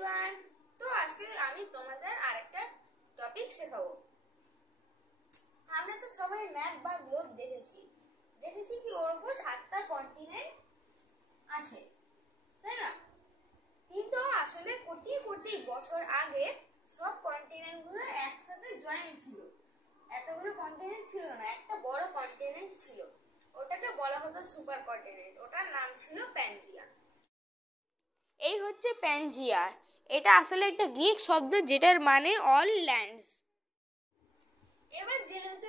Everyone. তো আজকে আমি তোমাদের আরেকটা টপিক শেখাবো। আমরা তো সবাই ম্যাপ বা গ্লোব দেখেছি কি ওর উপর 7টা কন্টিনেন্ট আছে, তাই না? কিন্তু আসলে কোটি কোটি বছর আগে সব কন্টিনেন্ট গুলো একসাথে জয়েন্ট ছিল। এতগুলো কন্টিনেন্ট ছিল না, একটা বড় কন্টিনেন্ট ছিল, ওটাকে বলা হতো সুপার কন্টিনেন্ট। ওটার নাম ছিল প্যানজিয়া। এই হচ্ছে প্যানজিয়া। এটা আসলে একটা গ্রিক শব্দ যেটার মানে অল ল্যান্ডস। এবার যেহেতু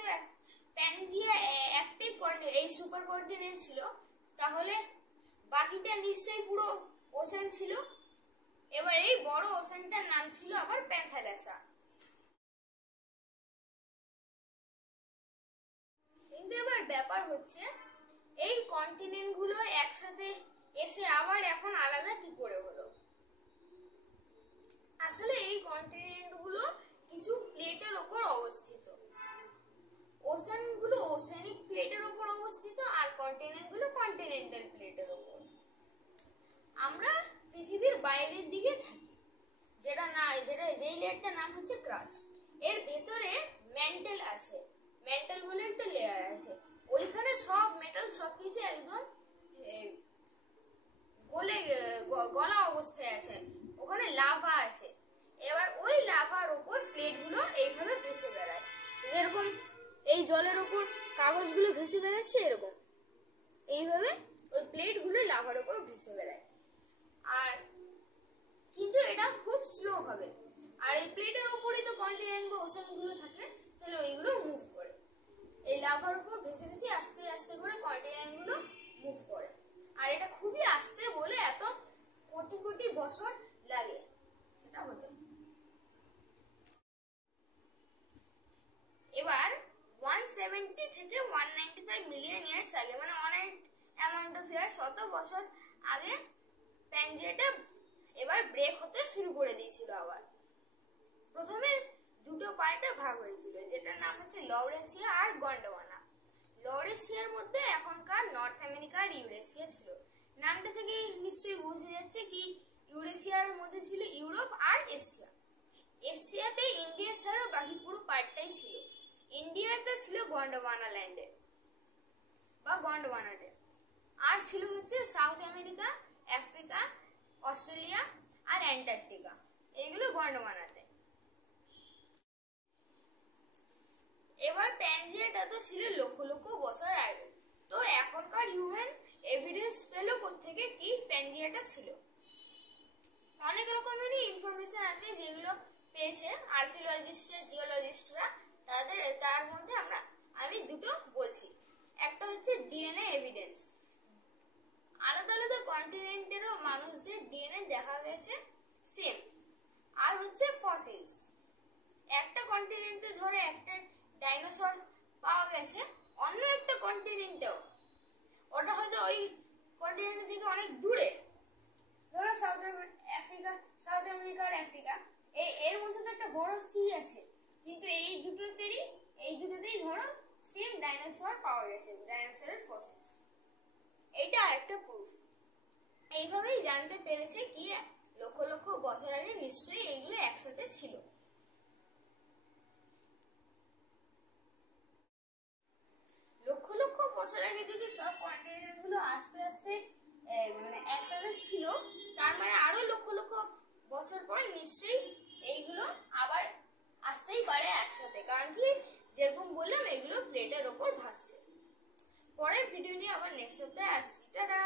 প্যানজিয়া একটাই এই সুপার কন্টিনেন্ট ছিল, তাহলে বাকিটা নিশ্চয়ই পুরো ওশেন ছিল। এবার এই বড় ওশেনটার নাম ছিল আবার প্যানথেরাসা। কিন্তু এবার ব্যাপার হচ্ছে এই কন্টিনেন্ট গুলো একসাথে এসে আবার এখন আলাদা কি করে হলো? আসলে এই কন্টিনেন্ট গুলো কিছু প্লেটের উপর অবস্থিত। ওশেন গুলো ওশেনিক প্লেটের উপর অবস্থিত আর কন্টিনেন্ট গুলো কন্টিনেন্টাল প্লেটের উপর। আমরা পৃথিবীর বাইরের দিকে থাকি, যেই লেয়ারটার নাম হচ্ছে ক্রাস্ট। এর ভেতরে ম্যান্টেল আছে, ম্যান্টেল বলে একটা লেয়ার আছে। ওইখানে সব মেটাল সবকিছু একদম গলা অবস্থায় আছে। ওখানে লাভা আছে। এবার ওই লাভার উপর প্লেটগুলো এইভাবে ভেসে বেড়ায়, যেরকম এই জলের উপর কাগজগুলো ভেসে বেড়াচ্ছে, এরকম এইভাবে ওই প্লেটগুলো লাভার উপর ভেসে বেড়ায়। আর কিন্তু এটা খুব স্লো ভাবে। আর এই প্লেটের উপরেই তো কন্টিনেন্ট বা ওশেন গুলো থাকে, তাহলে ওইগুলো মুভ করে। এই লাভার উপর ভেসে ভেসে আস্তে আস্তে করে কন্টিনেন্ট গুলো মুভ করে। আর এটা খুবই আস্তে বলে এত কোটি কোটি বছর লাগে সেটা হতে। এবার 170 থেকে 195 মিলিয়ন ইয়ার্স আগে, মানে অনেক অ্যামাউন্ট অফ ইয়ার, শত বছর আগে প্যানজিয়াটা এবার ব্রেক হতে শুরু করে দিয়েছিল। আবার প্রথমে দুটো পার্টে ভাগ হয়েছিল, যেটার নাম হচ্ছে লরেন্সিয়া আর গন্ডওয়ানা। লরেন্সিয়ার মধ্যে এখনকার নর্থ আমেরিকা আর ইউরেশিয়া ছিল। নামটা থেকে নিশ্চয়ই বোঝা যাচ্ছে কি ইউরেশিয়ার মধ্যে ছিল ইউরোপ আর এশিয়া। এশিয়াতে ইন্ডিয়া ছাড়া বাকি পুরো পার্টটাই ছিল। ইন্ডিয়াতে ছিল গন্ডওয়ানা ল্যান্ডে বা গন্ডওয়ানাতে। আর ছিল হচ্ছে সাউথ আমেরিকা, আফ্রিকা, অস্ট্রেলিয়া আর অ্যান্টার্কটিকা, এইগুলো গন্ডওয়ানাতে। এবার প্যানজিয়াটা তো ছিল লক্ষ লক্ষ বছর আগে। তো এখনকার হিউম্যান এভিডেন্স পেলো কোত্থেকে কি প্যানজিয়াটা ছিল? অনেক রকমেরই ইনফরমেশন আছে যেগুলো পেয়েছে আর্কিওলজিস্ট, জিওলজিস্টরা। তার মধ্যে আমি দুটো বলছি। একটা হচ্ছে ডিএনএ এভিডেন্স। আলাদা আলাদা কন্টিনেন্টেরও মানুষদের ডিএনএ দেখা গেছে সেম। আর হচ্ছে ফসিলস। একটা কন্টিনেন্টে ধরে একটা ডাইনোসর পাওয়া গেছে, অন্য একটা কন্টিনেন্টেও, ওটা হয়তো ওই কন্টিনেন্ট থেকে অনেক দূরে, ধরো সাউথ আমেরিকা আর আফ্রিকা, এর মধ্যে তো একটা বড় সি আছে, কিন্তু এই দুটোতেই ধরো সেম ডাইনোসর পাওয়া গেছে, ডাইনোসরের ফসিলস। এইটা আরেকটা প্রুফ। এইভাবেই জানতে পেরেছে কি লক্ষ লক্ষ বছর আগে নিশ্চয়ই এইগুলো একসাথে ছিল। লক্ষ লক্ষ বছর আগে যদি সব কন্টিনেন্ট গুলো আস্তে আস্তে মানে একসাথে ছিল, তার মানে আরো লক্ষ লক্ষ বছর পর নিশ্চয়ই এইগুলো আবার আসতেই পারে একসাথে। কারণ কি, যেরকম বললাম, এগুলো প্লেটের ওপর ভাসছে। পরের ভিডিও নিয়ে আবার নেক্সট সপ্তাহে আসছি। টাটা।